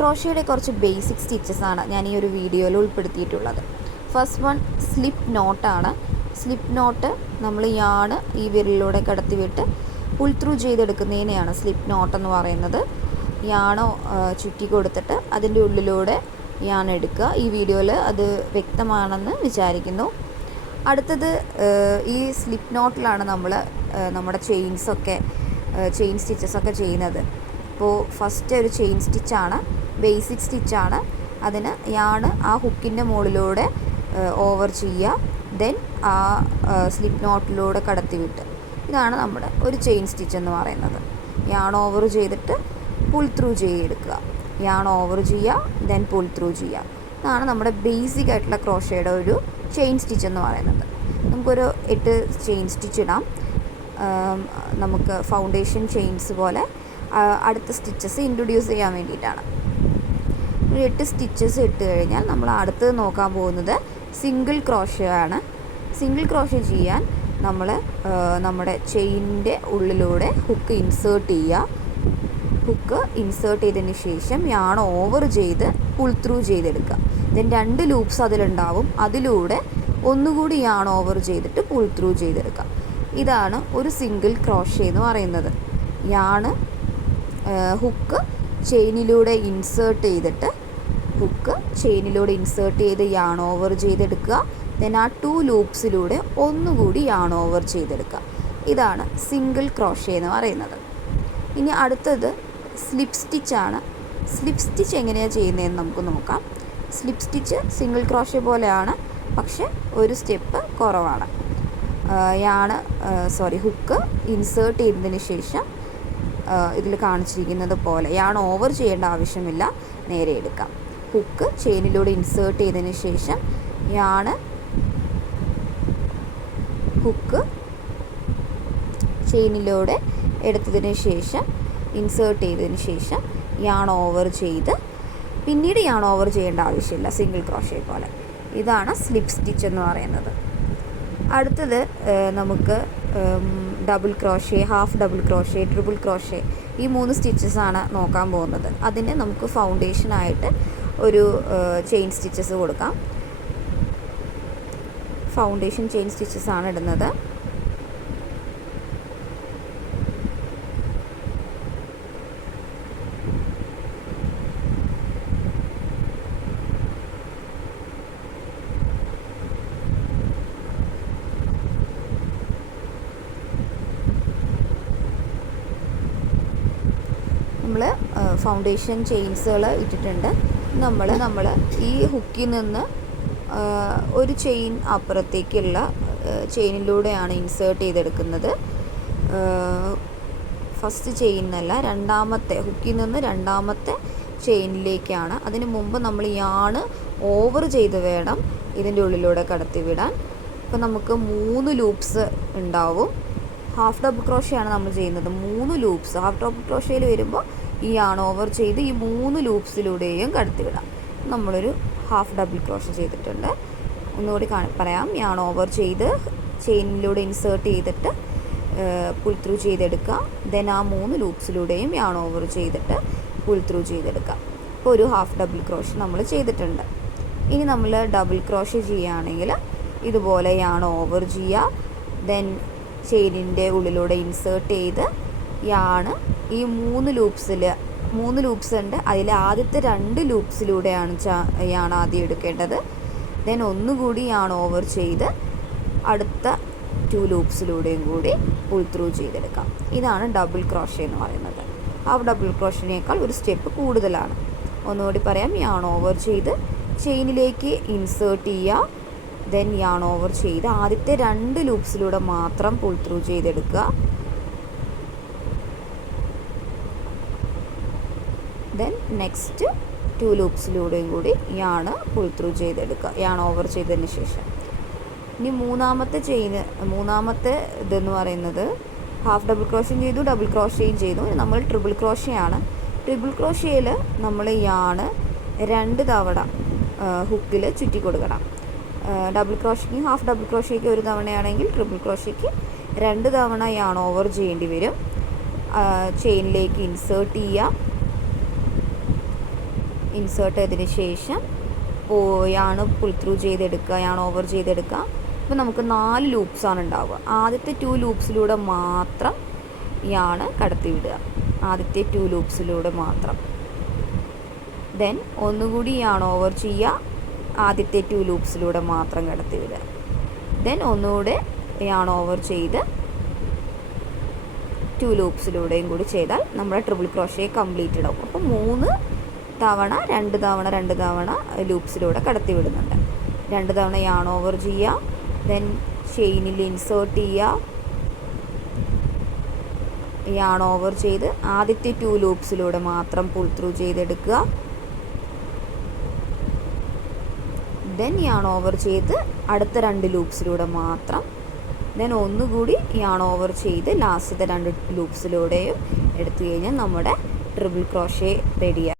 ക്രോഷയുടെ കുറച്ച് basic stitches ആണ് ഞാൻ ഈ ഒരു വീഡിയോയിൽ ഉൾപ്പെടുത്തിയിട്ടുള്ളത്. ഫസ്റ്റ് വൺ സ്ലിപ്പ് നോട്ടാണ് സ്ലിപ്പ് നോട്ട് നമ്മൾ യാണ് ഈ വിരലിലൂടെ കടത്തിവിട്ട് പുൾ ത്രൂ ചെയ്തെടുക്കുന്നതിനെയാണ് സ്ലിപ്പ് നോട്ട് എന്ന് പറയുന്നത്. യാണോ ചുറ്റി കൊടുത്തിട്ട് അതിന്റെ ഉള്ളിലൂടെ യാൺ എടുക്കുക. ഈ വീഡിയോയിൽ അത് വ്യക്തമാണെന്ന് വിചാരിക്കുന്നു. അടുത്തത് ഈ സ്ലിപ്പ് നോട്ടിലാണ് നമ്മൾ നമ്മുടെ ചെയിൻസൊക്കെ ചെയിൻ സ്റ്റിച്ചസ് ഒക്കെ ചെയ്യുന്നത്. അപ്പോൾ ഫസ്റ്റ് ഒരു ചെയിൻ സ്റ്റിച്ചാണ് ബേസിക് സ്റ്റിച്ചാണ്. അതിന് യാണ് ആ ഹുക്കിന്റെ മുകളിലൂടെ ഓവർ ചെയ്യുക. ദെൻ ആ സ്ലിപ്പ് നോട്ടിലൂടെ കടത്തി വിട്ട് ഇതാണ് നമ്മുടെ ഒരു ചെയിൻ സ്റ്റിച്ച് എന്ന് പറയുന്നത്. യാൺ ഓവർ ചെയ്തിട്ട് പുൾ ത്രൂ ചെയ്തെടുക്കുക. യാൺ ഓവർ ചെയ്യുക ദെൻ പുൾ ത്രൂ ചെയ്യുക. ഇതാണ് നമ്മുടെ ബേസിക് ആയിട്ടുള്ള ക്രോഷയുടെ ഒരു ചെയിൻ സ്റ്റിച്ച് എന്ന് പറയുന്നത്. നമുക്കൊരു എട്ട് ചെയിൻ സ്റ്റിച്ച് ഇടാം. നമുക്ക് ഫൗണ്ടേഷൻ ചെയിൻസ് പോലെ അടുത്ത സ്റ്റിച്ചസ് ഇൻട്രൊഡ്യൂസ് ചെയ്യാൻ വേണ്ടിയിട്ടാണ്. ഒരു എട്ട് സ്റ്റിച്ചസ് ഇട്ട് കഴിഞ്ഞാൽ നമ്മൾ അടുത്തത് നോക്കാൻ പോകുന്നത് സിംഗിൾ ക്രോഷ്യോ ആണ്. സിംഗിൾ ക്രോഷ്യോ ചെയ്യാൻ നമ്മൾ നമ്മുടെ ചെയിനിന്റെ ഉള്ളിലൂടെ ഹുക്ക് ഇൻസേർട്ട് ചെയ്യുക. ഹുക്ക് ഇൻസേർട്ട് ചെയ്തതിന് ശേഷം യാൺ ഓവർ ചെയ്ത് പുൾ ത്രൂ ചെയ്തെടുക്കുക. ദെൻ രണ്ട് ലൂപ്സ് അതിലുണ്ടാവും. അതിലൂടെ ഒന്നുകൂടി യാൺ ഓവർ ചെയ്തിട്ട് പുൾ ത്രൂ ചെയ്തെടുക്കുക. ഇതാണ് ഒരു സിംഗിൾ ക്രോഷ എന്ന് പറയുന്നത്. യാണ് ഹുക്ക് ചെയിനിലൂടെ ഇൻസേർട്ട് ചെയ്തിട്ട് ഹുക്ക് ചെയിനിലൂടെ ഇൻസേർട്ട് ചെയ്ത് യാൺ ഓവർ ചെയ്തെടുക്കുക. ദെൻ ആ ടു ലൂപ്സിലൂടെ ഒന്നുകൂടി യാൺ ഓവർ ചെയ്തെടുക്കുക. ഇതാണ് സിംഗിൾ ക്രോഷേ എന്ന് പറയുന്നത്. ഇനി അടുത്തത് സ്ലിപ്പ് സ്റ്റിച്ചാണ് സ്ലിപ്പ് സ്റ്റിച്ച് എങ്ങനെയാണ് ചെയ്യുന്നതെന്ന് നമുക്ക് നോക്കാം. സ്ലിപ്പ് സ്റ്റിച്ച് സിംഗിൾ ക്രോഷേ പോലെയാണ് പക്ഷെ ഒരു സ്റ്റെപ്പ് കുറവാണ്. യാണ് സോറി ഹുക്ക് ഇൻസേർട്ട് ചെയ്തതിന് ശേഷം ഇതിൽ കാണിച്ചിരിക്കുന്നത് പോലെ. യാണ് ഓവർ ചെയ്യേണ്ട ആവശ്യമില്ല. നേരെ എടുക്കാം. ഹുക്ക് ചെയിനിലൂടെ ഇൻസേർട്ട് ചെയ്തതിന് ശേഷം യാണ് ഹുക്ക് ചെയിനിലൂടെ എടുത്തതിന് ശേഷം ഇൻസേർട്ട് ചെയ്തതിന് ശേഷം യാൺ ഓവർ ചെയ്ത് പിന്നീട് യാൺ ഓവർ ചെയ്യേണ്ട ആവശ്യമില്ല. സിംഗിൾ ക്രോഷേ പോലെ. ഇതാണ് സ്ലിപ്പ് സ്റ്റിച്ച് എന്ന് പറയുന്നത്. അടുത്തത് നമുക്ക് double crochet half double crochet triple crochet ഈ മൂന്ന് സ്റ്റിച്ചസാണ് നോക്കാൻ പോകുന്നത്. അതിന് നമുക്ക് ഫൗണ്ടേഷനായിട്ട് ഒരു ചെയിൻ സ്റ്റിച്ചസ് കൊടുക്കാം. ഫൗണ്ടേഷൻ ചെയിൻ സ്റ്റിച്ചസ് ആണ് ഇടുന്നത്. നമ്മൾ ഫൗണ്ടേഷൻ ചെയിൻസുകൾ ഇട്ടിട്ടുണ്ട്. നമ്മൾ നമ്മൾ ഈ ഹുക്കിൽ നിന്ന് ഒരു ചെയിൻ അപ്പുറത്തേക്കുള്ള ചെയിനിലൂടെയാണ് ഇൻസേർട്ട് ചെയ്തെടുക്കുന്നത്. ഫസ്റ്റ് ചെയിൻ എന്നല്ല രണ്ടാമത്തെ ഹുക്കിൽ നിന്ന് രണ്ടാമത്തെ ചെയിനിലേക്കാണ് അതിന് മുമ്പ് നമ്മൾ യാണ് ഓവർ ചെയ്ത് വേണം ഇതിന്റെ ഉള്ളിലൂടെ കടത്തിവിടാൻ അപ്പോൾ നമുക്ക് മൂന്ന് ലൂപ്സ് ഉണ്ടാവും. ഹാഫ് ഡബിൾ ക്രോഷയാണ് നമ്മൾ ചെയ്യുന്നത്. മൂന്ന് ലൂപ്സ് ഹാഫ് ഡബിൾ ക്രോഷയിൽ വരുമ്പോൾ ഈ ആൺ ഓവർ ചെയ്ത് ഈ മൂന്ന് ലൂപ്സിലൂടെയും കടത്തിവിടാം. നമ്മളൊരു ഹാഫ് ഡബിൾ ക്രോഷ ചെയ്തിട്ടുണ്ട്. ഒന്നുകൂടി പറയാം. ആൺ ഓവർ ചെയ്ത് ചെയിനിലൂടെ ഇൻസേർട്ട് ചെയ്തിട്ട് പുൾ ത്രൂ ചെയ്തെടുക്കുക. ദെൻ ആ മൂന്ന് ലൂപ്സിലൂടെയും യാൺ ഓവർ ചെയ്തിട്ട് പുൾ ത്രൂ ചെയ്തെടുക്കുക. ഇപ്പോൾ ഒരു ഹാഫ് ഡബിൾ ക്രോഷ് നമ്മൾ ചെയ്തിട്ടുണ്ട്. ഇനി നമ്മൾ ഡബിൾ ക്രോഷ് ചെയ്യുകയാണെങ്കിൽ ഇതുപോലെ യാണ് ഓവർ ചെയ്യുക. ദെൻ ചെയിനിന്റെ ഉള്ളിലൂടെ ഇൻസേർട്ട് ചെയ്ത് യാണ് ഈ മൂന്ന് ലൂപ്സിൽ മൂന്ന് ലൂപ്സ് ഉണ്ട്. അതിൽ ആദ്യത്തെ രണ്ട് ലൂപ്സിലൂടെയാണ് യാണ് ആദ്യം എടുക്കേണ്ടത്. ദെൻ ഒന്നുകൂടി യാണ് ഓവർ ചെയ്ത് അടുത്ത ടു ലൂപ്സിലൂടെയും കൂടി പുൾ ത്രൂ ചെയ്തെടുക്കാം. ഇതാണ് ഡബിൾ ക്രോഷ എന്ന് പറയുന്നത്. ആ ഡബിൾ ക്രോഷനേക്കാൾ ഒരു സ്റ്റെപ്പ് കൂടുതലാണ്. ഒന്നുകൂടി പറയാം യാൺ ഓവർ ചെയ്ത് ചെയിനിലേക്ക് ഇൻസേർട്ട് ചെയ്യുക. ദെൻ യാൺ ഓവർ ചെയ്ത് ആദ്യത്തെ രണ്ട് ലൂപ്സിലൂടെ മാത്രം പുൾ ത്രൂ ചെയ്തെടുക്കുക. ദെൻ നെക്സ്റ്റ് ടു ലൂപ്സിലൂടെയും കൂടി യാണ് പുൾ ത്രൂ ചെയ്തെടുക്കുക യാൺ ഓവർ ചെയ്തതിന് ശേഷം. ഇനി മൂന്നാമത്തെ ചെയിൻ മൂന്നാമത്തെ ഇതെന്ന് പറയുന്നത് ഹാഫ് ഡബിൾ ക്രോഷയും ചെയ്തു ഡബിൾ ക്രോഷയും ചെയ്തു. നമ്മൾ ട്രിപ്പിൾ ക്രോഷയാണ് ട്രിപ്പിൾ ക്രോഷയിൽ നമ്മൾ യാണ് രണ്ട് തവണ ഹുക്കിൽ ചുറ്റി കൊടുക്കണം. ഡബിൾ ക്രോഷയ്ക്ക് ഹാഫ് ഡബിൾ ക്രോഷയ്ക്ക് ഒരു തവണയാണെങ്കിൽ ട്രിപ്പിൾ ക്രോഷയ്ക്ക് രണ്ട് തവണ യാണ് ഓവർ ചെയ്യേണ്ടി വരും. ചെയിനിലേക്ക് ഇൻസേർട്ട് ചെയ്യുക ഇൻസേർട്ട് ചെയ്തതിന് ശേഷം പോയാണ് പുൾ ത്രൂ ചെയ്തെടുക്കുക യാണ് ഓവർ ചെയ്തെടുക്കുക. അപ്പോൾ നമുക്ക് നാല് ലൂപ്സാണ് ഉണ്ടാവുക. ആദ്യത്തെ ടു ലൂപ്സിലൂടെ മാത്രം ഇയാണ് കടത്തിവിടുക. ആദ്യത്തെ ടു ലൂപ്സിലൂടെ മാത്രം. ദെൻ ഒന്നുകൂടി യാണ് ഓവർ ചെയ്യുക. ആദ്യത്തെ ടു ലൂപ്സിലൂടെ മാത്രം കടത്തിവിടുക. ദെൻ ഒന്നുകൂടെ ഇയാണ് ഓവർ ചെയ്ത് ടു ലൂപ്സിലൂടെയും കൂടി ചെയ്താൽ നമ്മുടെ ട്രിപ്പിൾ ക്രോഷേ കംപ്ലീറ്റഡ് ആവും അപ്പോൾ മൂന്ന് തവണ രണ്ട് തവണ രണ്ട് തവണ ലൂപ്സിലൂടെ കടത്തി വിടുന്നുണ്ട്. രണ്ട് തവണ യാൺ ഓവർ ചെയ്യുക ദെൻ ചെയിനിൽ ഇൻസേർട്ട് ചെയ്യുക യാൺ ഓവർ ചെയ്ത് ആദ്യത്തെ ടു ലൂപ്സിലൂടെ മാത്രം പുൾ ത്രൂ ചെയ്തെടുക്കുക. ദെൻ യാൺ ഓവർ ചെയ്ത് അടുത്ത രണ്ട് ലൂപ്സിലൂടെ മാത്രം ദെൻ ഒന്നുകൂടി യാൺ ഓവർ ചെയ്ത് ലാസ്റ്റത്തെ രണ്ട് ലൂപ്സിലൂടെയും എടുത്തു കഴിഞ്ഞാൽ നമ്മുടെ ട്രിപ്പിൾ ക്രോഷേ റെഡിയായി